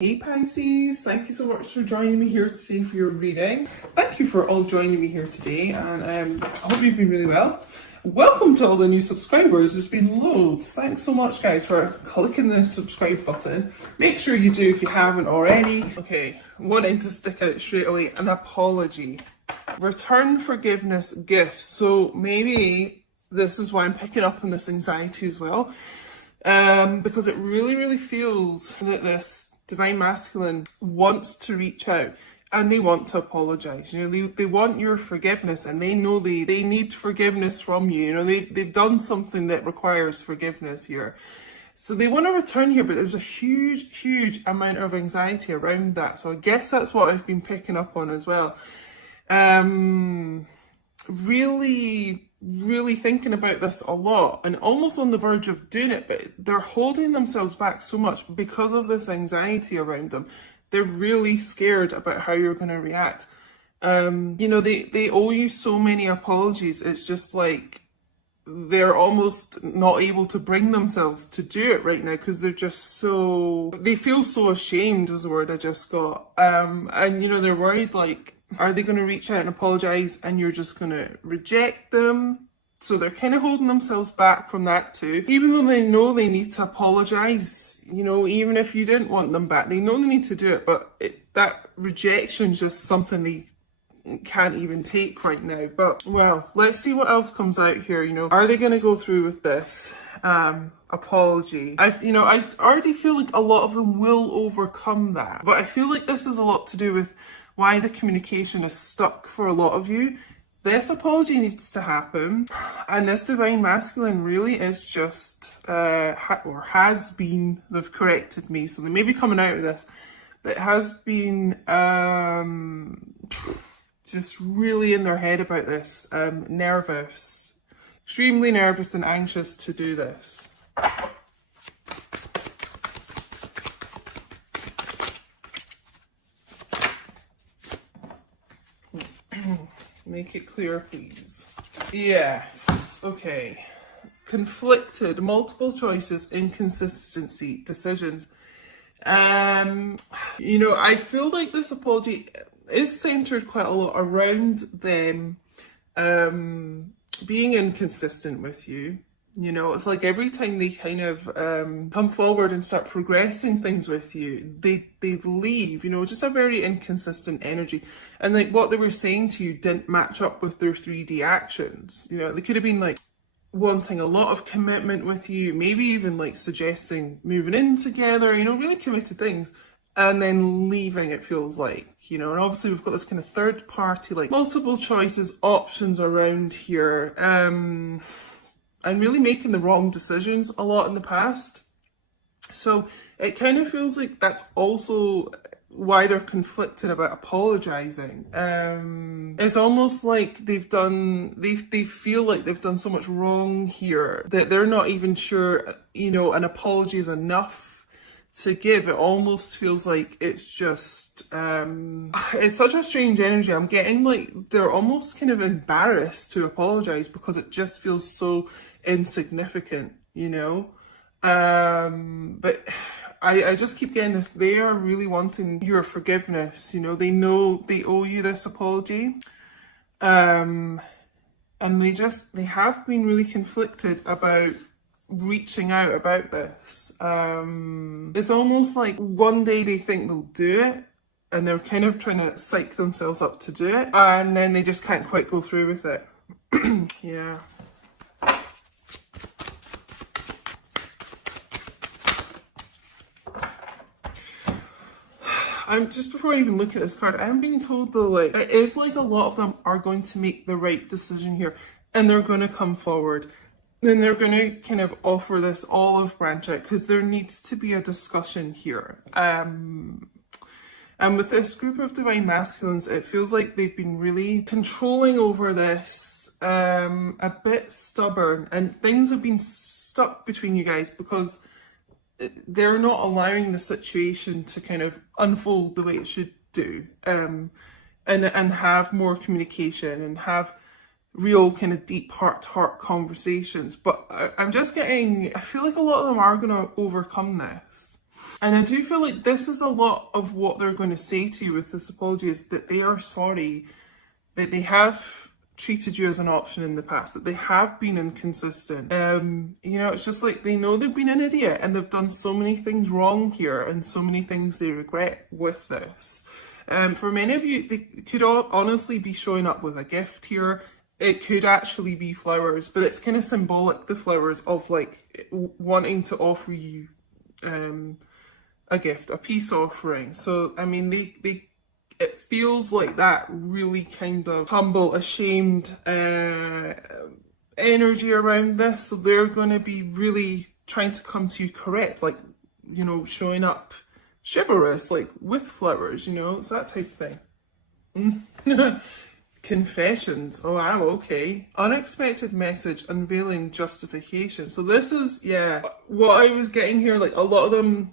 Hey Pisces, thank you so much for joining me here today for your reading. Thank you for all joining me here today, and I hope you've been really well. Welcome to all the new subscribers. There's been loads. Thanks so much, guys, for clicking the subscribe button. Make sure you do if you haven't already. Okay, wanting to stick out straight away, an apology. Return forgiveness gifts. So maybe this is why I'm picking up on this anxiety as well. Because it really feels that this divine masculine wants to reach out and they want to apologize. You know, they want your forgiveness, and they know they need forgiveness from you. You know, they've done something that requires forgiveness here. So they want to return here, but there's a huge amount of anxiety around that. So I guess that's what I've been picking up on as well. Really thinking about this a lot and almost on the verge of doing it, but they're holding themselves back so much because of this anxiety around them. They're really scared about how you're going to react. You know, they owe you so many apologies. It's just like they're almost not able to bring themselves to do it right now because they're just they feel so ashamed, is the word I just got. And you know, they're worried, like, are they going to reach out and apologize and you're just going to reject them? So they're kind of holding themselves back from that too. Even though they know they need to apologize, you know, even if you didn't want them back, they know they need to do it, but that rejection is just something they can't even take right now. But, well, let's see what else comes out here. You know, are they going to go through with this apology? I already feel like a lot of them will overcome that, but I feel like this is a lot to do with why the communication is stuck for a lot of you. This apology needs to happen, and this divine masculine really is just or has been, they've corrected me, so they may be coming out of this, but it has been just really in their head about this, nervous, extremely nervous and anxious to do this. Make it clear, please. Yes, okay. Conflicted, multiple choices, inconsistency, decisions. You know, I feel like this apology is centered quite a lot around them being inconsistent with you. You know, it's like every time they kind of come forward and start progressing things with you, they leave, you know, just a very inconsistent energy. And like what they were saying to you didn't match up with their 3D actions. You know, they could have been like wanting a lot of commitment with you, maybe even like suggesting moving in together, you know, really committed things, and then leaving, it feels like, you know. And obviously we've got this kind of third party, like multiple choices, options around here. And really making the wrong decisions a lot in the past. So it kind of feels like that's also why they're conflicted about apologizing. It's almost like they feel like they've done so much wrong here that they're not even sure, you know, an apology is enough to give. It almost feels like it's just it's such a strange energy. I'm getting like they're almost kind of embarrassed to apologize because it just feels so insignificant, you know. But I just keep getting this, they are really wanting your forgiveness. You know, they know they owe you this apology, and they have been really conflicted about reaching out about this. It's almost like one day they think they'll do it and they're kind of trying to psych themselves up to do it, and then they just can't quite go through with it. Yeah. Just before I even look at this card, I'm being told though, like, it is like a lot of them are going to make the right decision here and they're going to come forward. Then they're going to kind of offer this olive branch out because there needs to be a discussion here. And with this group of divine masculines, it feels like they've been really controlling over this, a bit stubborn, and things have been stuck between you guys because they're not allowing the situation to kind of unfold the way it should do, and have more communication and have real kind of deep heart-to-heart conversations. But I'm just getting, I feel like a lot of them are going to overcome this. And I do feel like this is a lot of what they're going to say to you with this apology, is that they are sorry, that they have treated you as an option in the past, that they have been inconsistent. You know, it's just like they know they've been an idiot and they've done so many things wrong here and so many things they regret with this. For many of you, they could honestly be showing up with a gift here. It could actually be flowers, but it's kind of symbolic, the flowers, of like wanting to offer you a gift, a peace offering. So, I mean, it feels like that really kind of humble, ashamed energy around this. So they're going to be really trying to come to you correct, like, you know, showing up chivalrous, like with flowers, you know, it's that type of thing. Confessions. Oh, wow, okay. Unexpected message, unveiling justification. So this is, yeah, what I was getting here, like a lot of them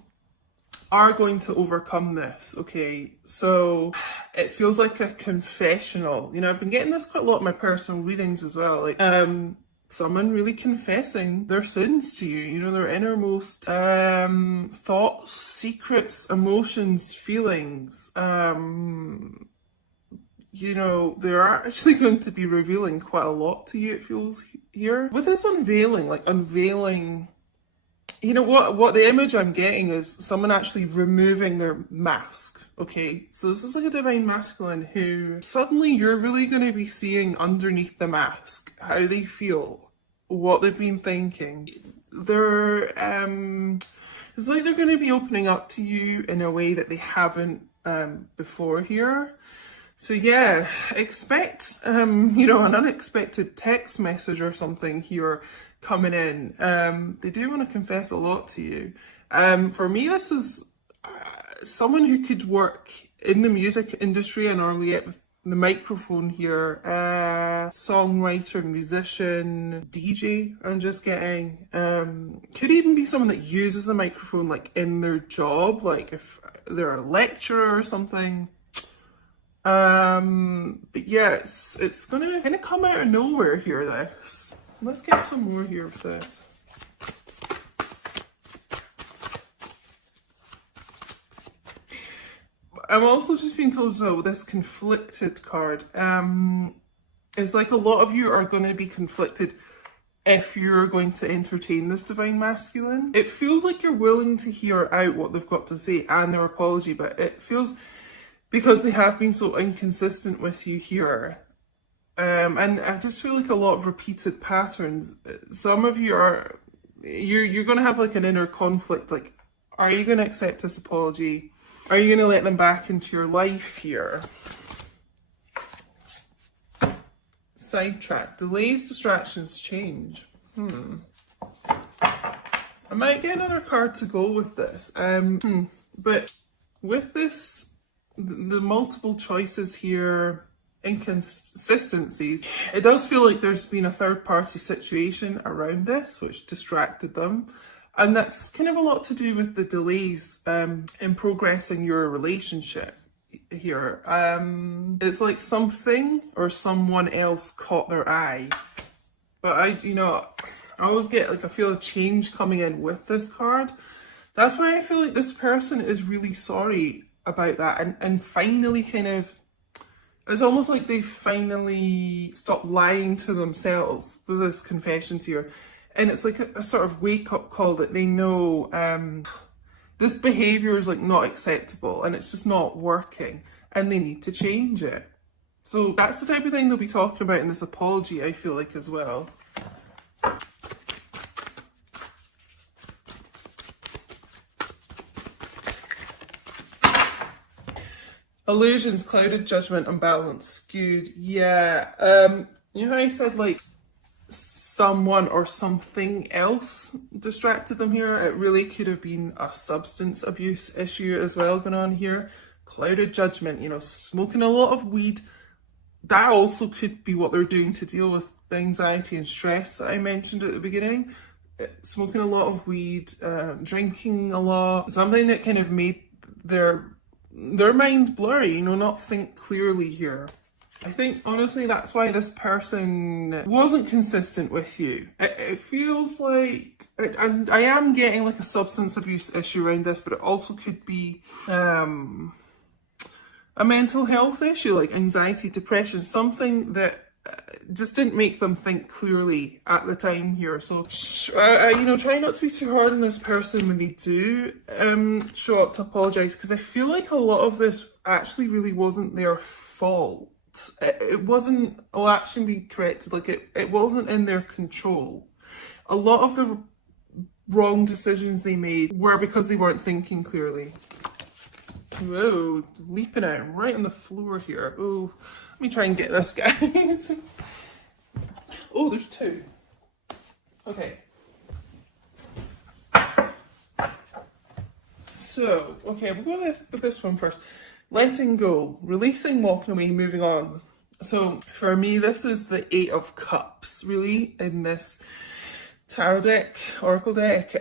are going to overcome this, okay? So it feels like a confessional. You know, I've been getting this quite a lot in my personal readings as well. Like, someone really confessing their sins to you, you know, their innermost thoughts, secrets, emotions, feelings. You know, they're actually going to be revealing quite a lot to you, it feels here. With this unveiling, like unveiling, you know, what the image I'm getting is someone actually removing their mask, okay? So this is like a divine masculine who suddenly you're really going to be seeing underneath the mask how they feel, what they've been thinking. They're, it's like they're going to be opening up to you in a way that they haven't before here. So yeah, expect, you know, an unexpected text message or something here coming in. They do want to confess a lot to you. For me, this is someone who could work in the music industry. I normally get the microphone here. Songwriter, musician, DJ, I'm just getting. Could even be someone that uses a microphone like in their job, like if they're a lecturer or something. But yeah, it's gonna kind of come out of nowhere here, this. Let's get some more here with this. I'm also just being told as well with this conflicted card, it's like a lot of you are going to be conflicted if you're going to entertain this divine masculine. It feels like you're willing to hear out what they've got to say and their apology, but it feels, because they have been so inconsistent with you here, and I just feel like a lot of repeated patterns. Some of you are, you're going to have like an inner conflict, like, are you going to accept this apology? Are you going to let them back into your life here? Sidetrack, delays, distractions, change. I might get another card to go with this. But with this, the multiple choices here, inconsistencies, it does feel like there's been a third party situation around this which distracted them, and that's kind of a lot to do with the delays in progressing your relationship here. It's like something or someone else caught their eye, but I always get like, I feel a change coming in with this card. That's why I feel like this person is really sorry about that, and finally kind of, it's almost like they finally stopped lying to themselves with this confessions here. And it's like a sort of wake-up call that they know this behaviour is like not acceptable and it's just not working and they need to change it. So that's the type of thing they'll be talking about in this apology, I feel like, as well. Illusions, clouded, judgment, unbalanced, skewed. Yeah. You know how I said like someone or something else distracted them here? It really could have been a substance abuse issue as well going on here. Clouded judgment, you know, smoking a lot of weed. That also could be what they're doing to deal with the anxiety and stress that I mentioned at the beginning. Smoking a lot of weed, drinking a lot, something that kind of made their mind blurry, you know, not think clearly here. I think, honestly, that's why this person wasn't consistent with you. It feels like And I am getting like a substance abuse issue around this, but it also could be a mental health issue, like anxiety, depression, something that just didn't make them think clearly at the time here. So, you know, try not to be too hard on this person when they do show up to apologise, because I feel like a lot of this actually really wasn't their fault. It wasn't, I'll actually be corrected, like it wasn't in their control. A lot of the wrong decisions they made were because they weren't thinking clearly. Whoa, leaping out right on the floor here. Oh, let me try and get this, guys. Oh, there's two. Okay. So, okay, we'll go with this one first. Letting go, releasing, walking away, moving on. So, for me, this is the Eight of Cups, really, in this tarot deck, oracle deck.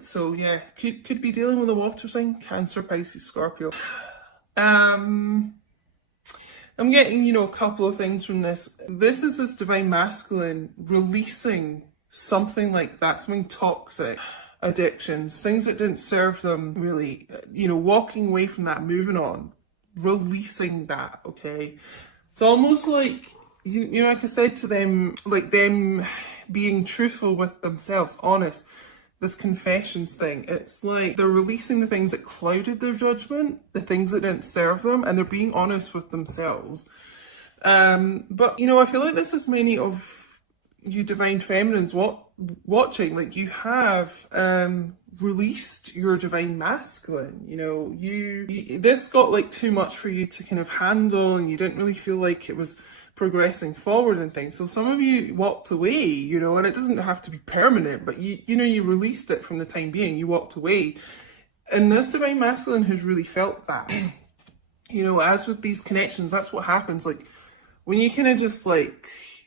So yeah, could be dealing with a water sign, Cancer, Pisces, Scorpio. I'm getting, you know, a couple of things from this. This is this divine masculine releasing something like that, something toxic, addictions, things that didn't serve them really, you know, walking away from that, moving on, releasing that, okay? It's almost like, you know, like I said to them, like them being truthful with themselves, honest, this confessions thing, it's like they're releasing the things that clouded their judgment, the things that didn't serve them, and they're being honest with themselves. But, you know, I feel like this is many of you divine feminines watching, like you have released your divine masculine, you know, you this got like too much for you to kind of handle, and you didn't really feel like it was progressing forward and things. So some of you walked away, you know, and it doesn't have to be permanent, but you know, you released it from the time being, you walked away. And this divine masculine has really felt that. You know, as with these connections, that's what happens. Like when you kind of just like,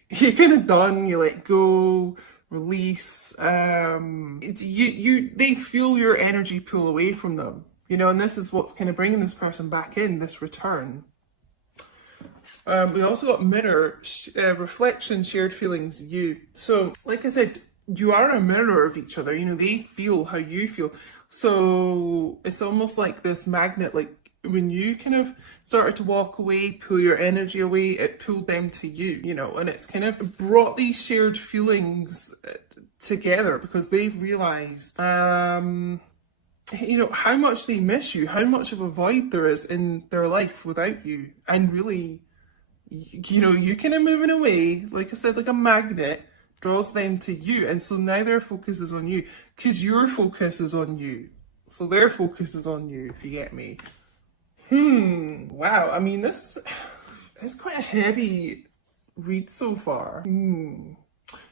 you're kind of done, you let go, release, they feel your energy pull away from them, you know, and this is what's kind of bringing this person back in, this return. We also got mirror, reflection, shared feelings, you. So, like I said, you are a mirror of each other. You know, they feel how you feel. So it's almost like this magnet, like when you kind of started to walk away, pull your energy away, it pulled them to you, you know, and it's kind of brought these shared feelings together because they've realised, you know, how much they miss you, how much of a void there is in their life without you. And really, you know, you're kind of moving away, like I said, like a magnet draws them to you. And so now their focus is on you because your focus is on you. So their focus is on you, if you get me. Wow. I mean, this is quite a heavy read so far.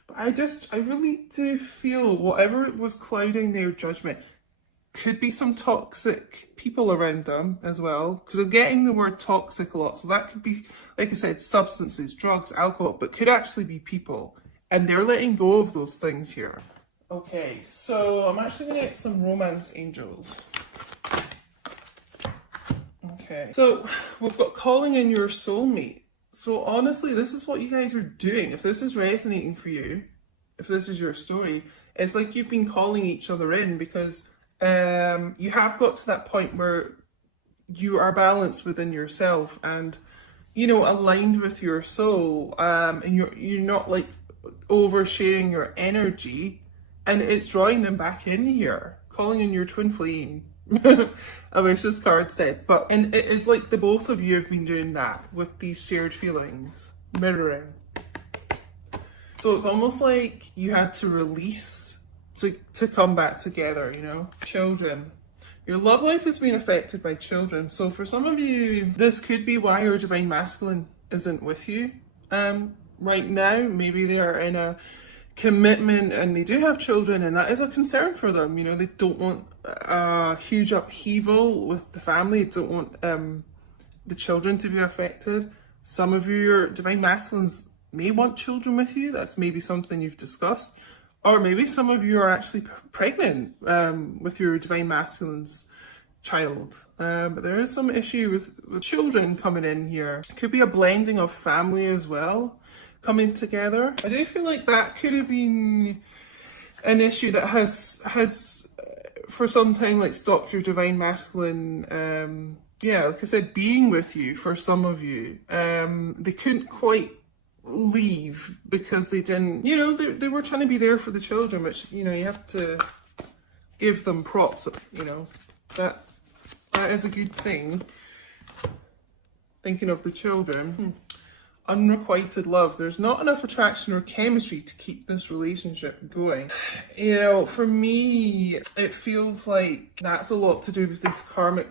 But I really do feel whatever was clouding their judgment could be some toxic people around them as well, because I'm getting the word toxic a lot. So that could be, like I said, substances, drugs, alcohol, but could actually be people, and they're letting go of those things here. Okay, so I'm actually gonna get some romance angels. Okay, so we've got calling in your soulmate. So honestly, this is what you guys are doing. If this is resonating for you, if this is your story, it's like you've been calling each other in because you have got to that point where you are balanced within yourself and, you know, aligned with your soul, and you're not like oversharing your energy, and it's drawing them back in here, calling in your twin flame. I wish this card said, and it's like the both of you have been doing that with these shared feelings, mirroring. So it's almost like you had to release to come back together, you know. Children. Your love life has been affected by children. So for some of you, this could be why your divine masculine isn't with you right now. Maybe they are in a commitment and they do have children, and that is a concern for them. You know, they don't want a huge upheaval with the family. They don't want the children to be affected. Some of you, your divine masculines may want children with you. That's maybe something you've discussed. Or maybe some of you are actually pregnant with your divine masculine's child. But there is some issue with children coming in here. It could be a blending of family as well, coming together. I do feel like that could have been an issue that has for some time like stopped your divine masculine, yeah, like I said, being with you. For some of you, they couldn't quite leave because they didn't, you know, they were trying to be there for the children, which, you know, you have to give them props, you know, that is a good thing. Thinking of the children. Unrequited love. There's not enough attraction or chemistry to keep this relationship going. You know, for me, it feels like that's a lot to do with these karmic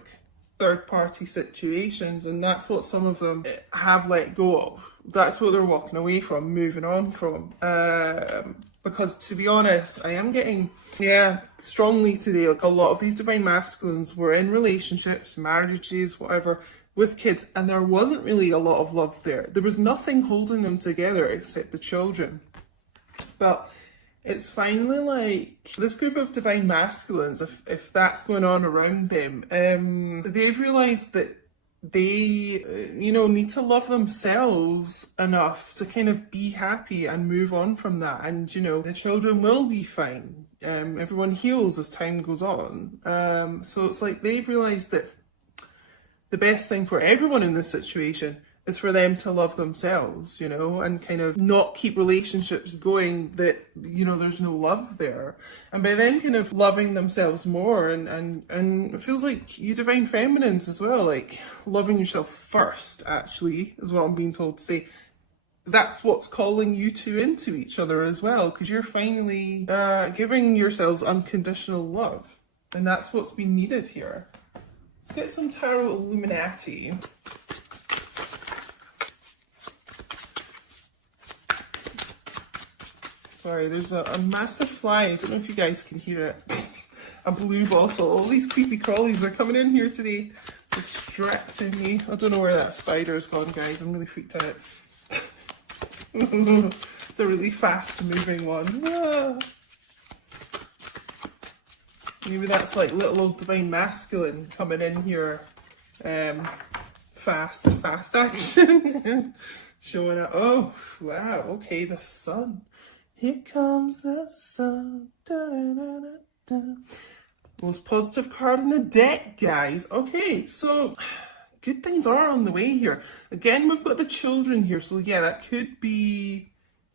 third-party situations, and that's what some of them have let go of. That's what they're walking away from, moving on from. Because to be honest, I am getting, yeah, strongly today, like a lot of these divine masculines were in relationships, marriages, whatever, with kids, and there wasn't really a lot of love there. There was nothing holding them together except the children. But it's finally like this group of divine masculines, if that's going on around them, they've realised that they, you know, need to love themselves enough to kind of be happy and move on from that. And, you know, the children will be fine. Everyone heals as time goes on. So it's like they've realised that the best thing for everyone in this situation is for them to love themselves, you know, and kind of not keep relationships going that, you know, there's no love there. And by then kind of loving themselves more, and it feels like you divine feminines as well, like loving yourself first, actually, is what I'm being told to say. That's what's calling you two into each other as well, because you're finally giving yourselves unconditional love. And that's what's been needed here. Let's get some Tarot Illuminati. Sorry, there's a massive fly. I don't know if you guys can hear it. A blue bottle. All these creepy crawlies are coming in here today, distracting me. I don't know where that spider's gone, guys. I'm really freaked out. It's a really fast moving one. Ah. Maybe that's like little old divine masculine coming in here. Fast action. Showing up. Oh, wow. Okay, the sun. Here comes the sun. Da, da, da, da, da. Most positive card in the deck, guys. Okay, so good things are on the way here. Again, we've got the children here. So yeah, that could be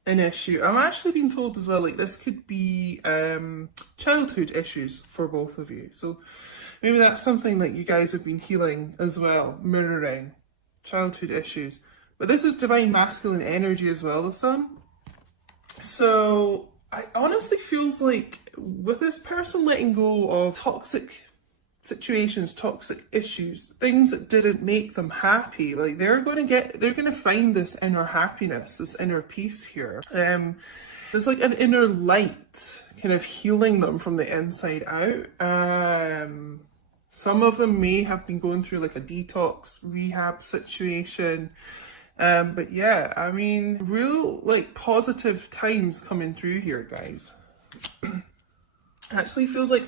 an issue. I'm actually being told as well, like this could be childhood issues for both of you. So maybe that's something that you guys have been healing as well, mirroring childhood issues. But this is divine masculine energy as well, the sun. So I honestly feels like with this person letting go of toxic situations, toxic issues, things that didn't make them happy, like they're going to find this inner happiness, this inner peace here. There's like an inner light kind of healing them from the inside out. Some of them may have been going through like a detox rehab situation. But yeah, I mean, real like positive times coming through here, guys. Actually feels like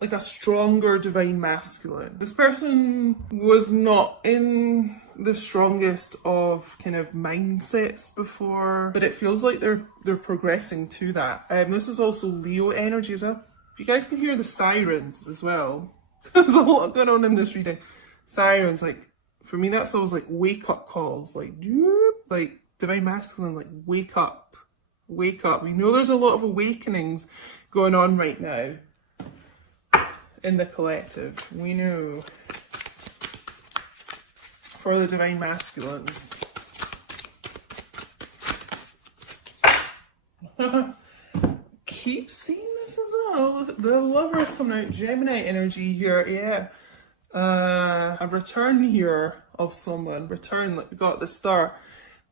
a stronger divine masculine. This person was not in the strongest of kind of mindsets before, but it feels like they're progressing to that. This is also Leo energy as well. If you guys can hear the sirens as well, there's a lot going on in this reading. Sirens, like for me, that's always like wake up calls, like divine masculine, like wake up, wake up. We know there's a lot of awakenings going on right now in the collective. We know for the divine masculines. Keep seeing this as well. The lovers coming out, Gemini energy here, yeah. A return here of someone, return, like we got the star.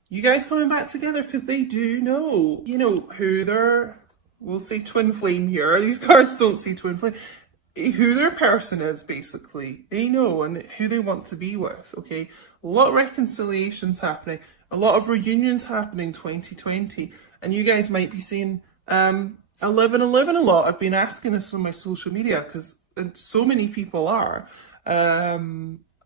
You guys coming back together because they do know, you know, who their, we'll say twin flame here. These cards don't say twin flame. Who their person is, basically. They know and who they want to be with, okay? A lot of reconciliations happening, a lot of reunions happening 2020. And you guys might be saying 1111 a lot. I've been asking this on my social media because so many people are.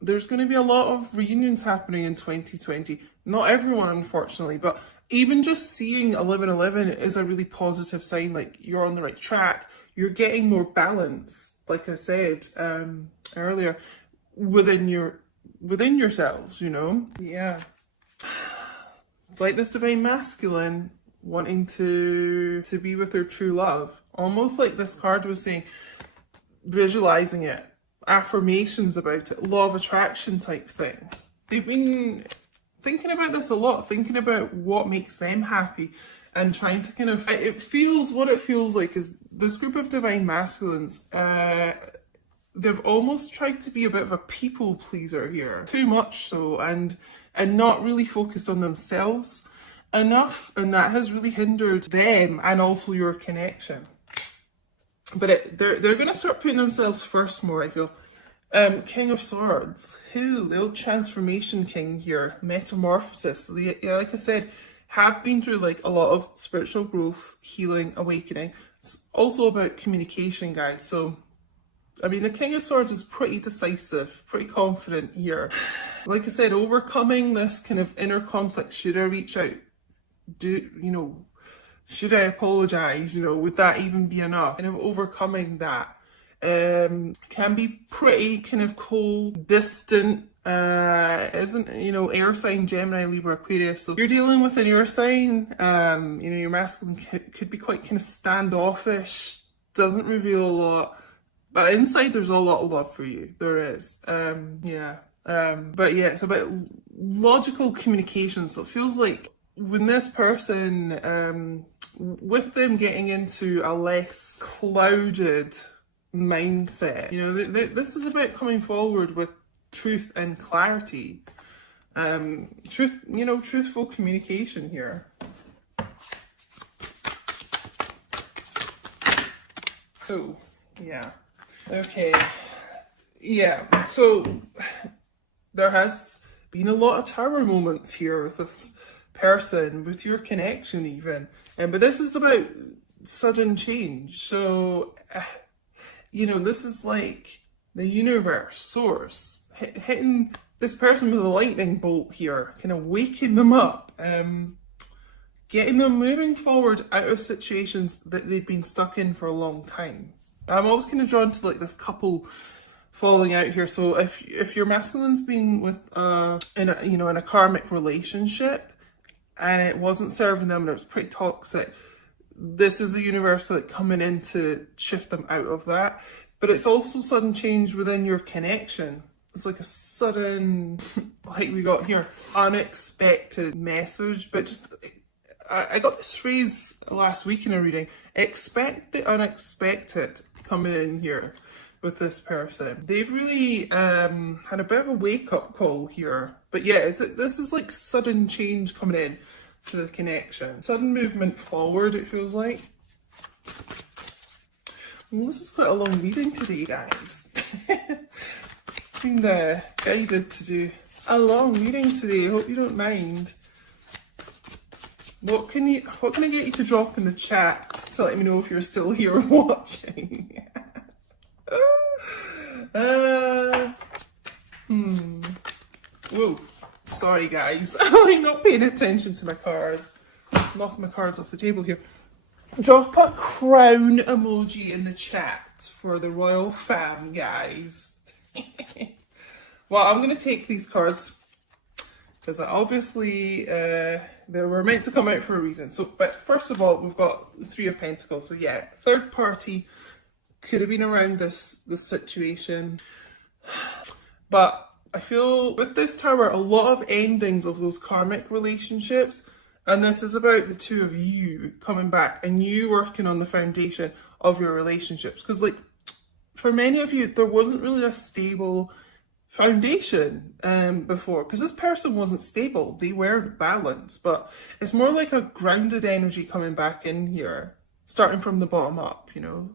There's going to be a lot of reunions happening in 2020. Not everyone, unfortunately, but even just seeing 1111 is a really positive sign, like you're on the right track. You're getting more balance, like I said earlier, within yourselves, you know? Yeah. It's like this divine masculine wanting to be with their true love. Almost like this card was saying, visualizing it, affirmations about it, law of attraction type thing. They've been thinking about this a lot, thinking about what makes them happy and trying to kind of, what it feels like is this group of divine masculines, they've almost tried to be a bit of a people pleaser here, too much so, and not really focused on themselves enough, and that has really hindered them and also your connection. But they're going to start putting themselves first more, I feel. King of Swords, the old transformation king here, metamorphosis. Yeah, like I said, have been through like a lot of spiritual growth, healing, awakening. It's also about communication, guys. So, I mean, the King of Swords is pretty decisive, pretty confident here. Like I said, overcoming this kind of inner conflict. Should I reach out? Should I apologize? Would that even be enough? Kind of overcoming that can be pretty kind of cold, distant, isn't, air sign, Gemini, Libra, Aquarius. So you're dealing with an air sign, your masculine could be quite kind of standoffish, doesn't reveal a lot, but inside there's a lot of love for you. There is. But yeah, it's about logical communication. So it feels like when this person, with them getting into a less clouded mindset, this is about coming forward with truth and clarity. Truthful communication here. So, yeah. Okay. Yeah, so there has been a lot of tower moments here with this person, with your connection even. But this is about sudden change. So, this is like the universe, source, hitting this person with a lightning bolt here, kind of waking them up, getting them moving forward out of situations that they've been stuck in for a long time. I'm always kind of drawn to like this couple falling out here. So if your masculine's been with in a karmic relationship and it wasn't serving them and it was pretty toxic, this is the universe like coming in to shift them out of that. But it's also sudden change within your connection. It's like a sudden, like we got here, unexpected message. But just, I got this phrase last week in a reading, expect the unexpected coming in here with this person. They've really had a bit of a wake-up call here. But yeah, this is like sudden change coming in to the connection. Sudden movement forward, it feels like. Well, this is quite a long reading today, guys. Been guided to do a long reading today. I hope you don't mind. What can I get you to drop in the chat to let me know if you're still here watching? Whoa. Sorry, guys. I'm not paying attention to my cards. Knocking my cards off the table here. Drop a crown emoji in the chat for the royal fam, guys. Well, I'm going to take these cards because obviously they were meant to come out for a reason. So, but first of all, we've got the Three of Pentacles. So yeah, third party could have been around this situation. But I feel with this tower, a lot of endings of those karmic relationships. And this is about the two of you coming back and you working on the foundation of your relationships. Because like, for many of you, there wasn't really a stable foundation before. Because this person wasn't stable. They weren't balanced. But it's more like a grounded energy coming back in here. Starting from the bottom up,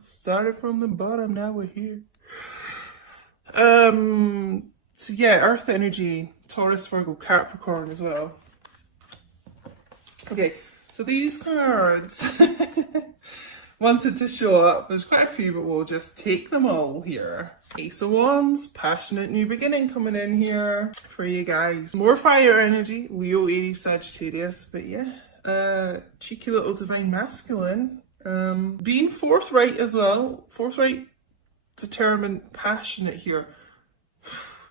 Started from the bottom, now we're here. So yeah, Earth energy, Taurus, Virgo, Capricorn as well. Okay, so these cards wanted to show up. There's quite a few, but we'll just take them all here. Ace of Wands, passionate new beginning coming in here for you guys. More fire energy, Leo, Aries, Sagittarius, but yeah. cheeky little divine masculine. Being forthright as well. Forthright, determined, passionate here.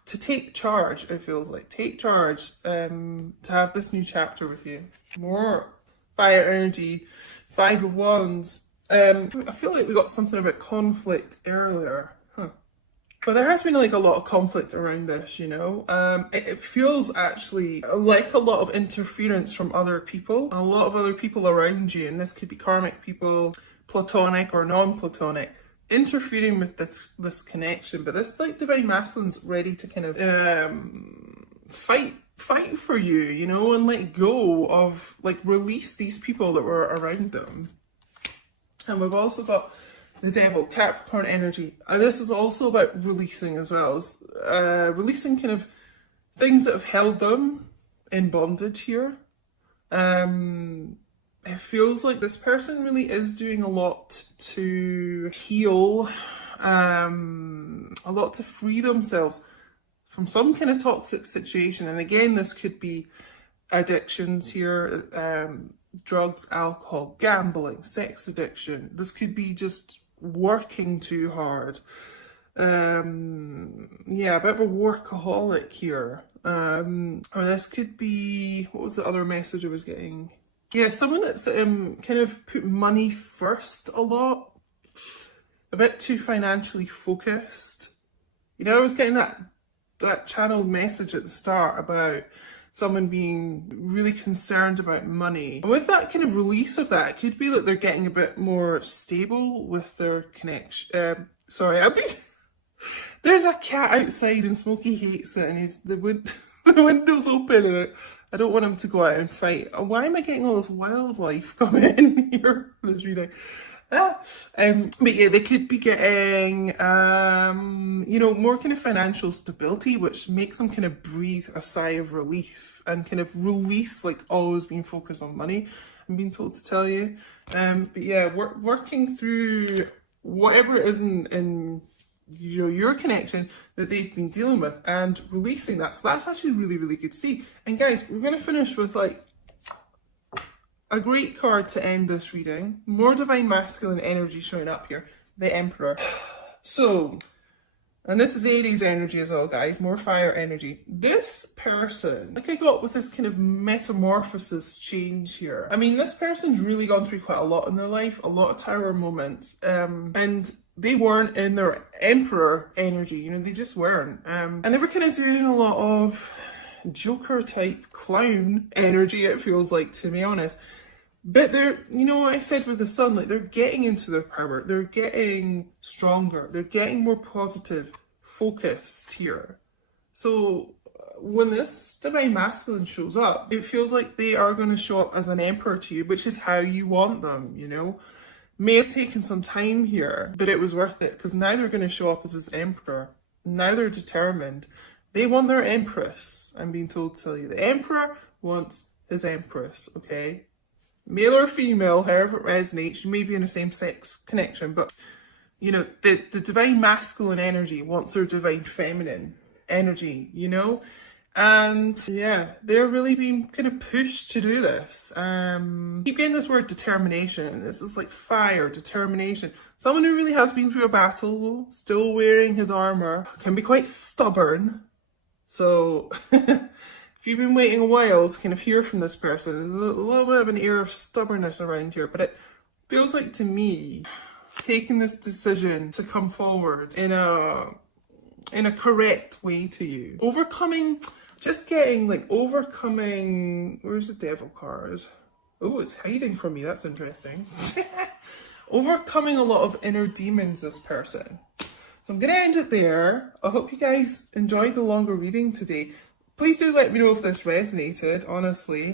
To take charge, it feels like. Take charge, to have this new chapter with you. More fire energy, 5 of Wands. I feel like we got something about conflict earlier. But there has been like a lot of conflict around this, you know. It feels actually like a lot of interference from other people. A lot of other people around you, and this could be karmic people, platonic or non-platonic, interfering with this connection. But this like divine masculine's ready to kind of fight for you, you know, and let go of, like, release these people that were around them. And we've also got the Devil, Capricorn energy. This is also about releasing as well. It's, releasing kind of things that have held them in bondage here. It feels like this person really is doing a lot to heal, a lot to free themselves from some kind of toxic situation. And again, this could be addictions here, drugs, alcohol, gambling, sex addiction. This could be just working too hard. Yeah, a bit of a workaholic here. Or this could be, what was the other message I was getting? Yeah, someone that's kind of put money first a lot. A bit too financially focused. You know, I was getting that channeled message at the start about someone being really concerned about money. And with that kind of release of that, it could be that they're getting a bit more stable with their connection. Sorry, there's a cat outside and Smokey hates it, and the window's open, and I don't want him to go out and fight. Why am I getting all this wildlife coming in here for this reading? But yeah, they could be getting, you know, more kind of financial stability, which makes them kind of breathe a sigh of relief and kind of release, like, always being focused on money, I'm being told to tell you. But yeah, working through whatever it is in you know, your connection that they've been dealing with and releasing that. So that's actually really, really good to see. And guys, we're going to finish with, like, a great card to end this reading. More divine masculine energy showing up here. The Emperor. So, and this is Aries energy as well, guys. More fire energy. This person, like I got with this kind of metamorphosis change here. I mean, this person's really gone through quite a lot in their life. A lot of tower moments. And they weren't in their Emperor energy. You know, they just weren't. And they were kind of doing a lot of Joker type clown energy, it feels like, to be honest. But they're, you know what I said with the Sun, like, they're getting into their power, they're getting stronger, they're getting more positive, focused here. So when this divine masculine shows up, it feels like they are going to show up as an emperor to you, which is how you want them, you know. May have taken some time here, but it was worth it, because now they're going to show up as this emperor. Now they're determined. They want their empress, I'm being told to tell you. The emperor wants his empress, okay? Male or female, however it resonates. You may be in a same-sex connection, but, you know, the divine masculine energy wants their divine feminine energy, you know? And yeah, they're really being kind of pushed to do this. Keep getting this word determination. This is like fire, determination. Someone who really has been through a battle, still wearing his armor, can be quite stubborn. So if you've been waiting a while to kind of hear from this person, there's a little bit of an air of stubbornness around here, but it feels like, to me, taking this decision to come forward in a correct way to you. Overcoming, just getting, like, overcoming, where's the Devil card? Oh, it's hiding from me, that's interesting. Overcoming a lot of inner demons, this person. So I'm going to end it there. I hope you guys enjoyed the longer reading today. Please do let me know if this resonated, honestly.